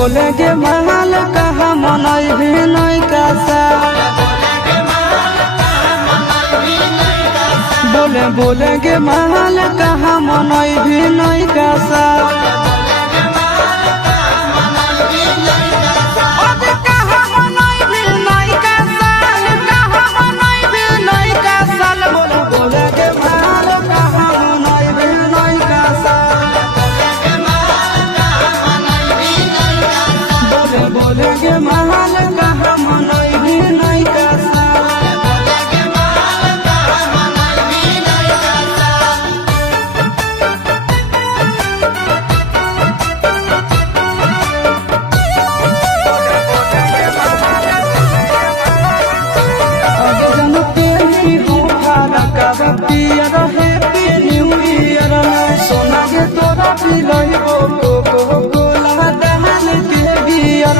बोले के महल कहा मनई भी नहीं कासा बोले के महल कहा मनई भी नहीं कासा बोले के महल कहा मनई भी नहीं कासा पियर हैप्पी न्यू ईयर सोना के तोरा पिलई गोला दहन के गियर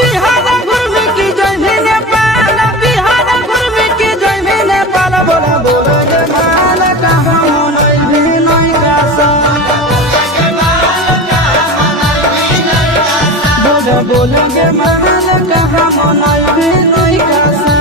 बिहार घूमे की जइने नेपाल बिहार घूमे की जइने नेपाल बोला बोले के महल कहा मनई भी नहीं कासा बोले के महल कहा मनई भी नहीं कासा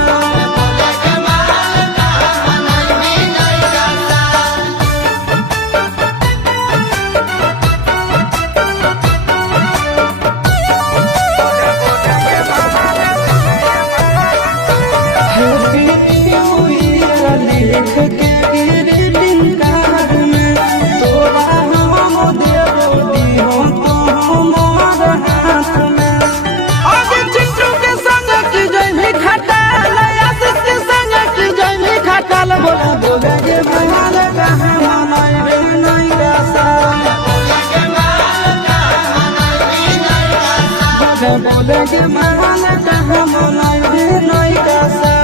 लिख के ग्रीटिंग कार्ड में तोरा हम देबो दिहो तो हमार हाथ में आज चिट्टू के संग की जइमी खटाल आशीष के संग की जइमी खटाल बोला बोले के महल कहा मनई भी नहीं कासा बोले के महल कहा मनई भी नहीं कासा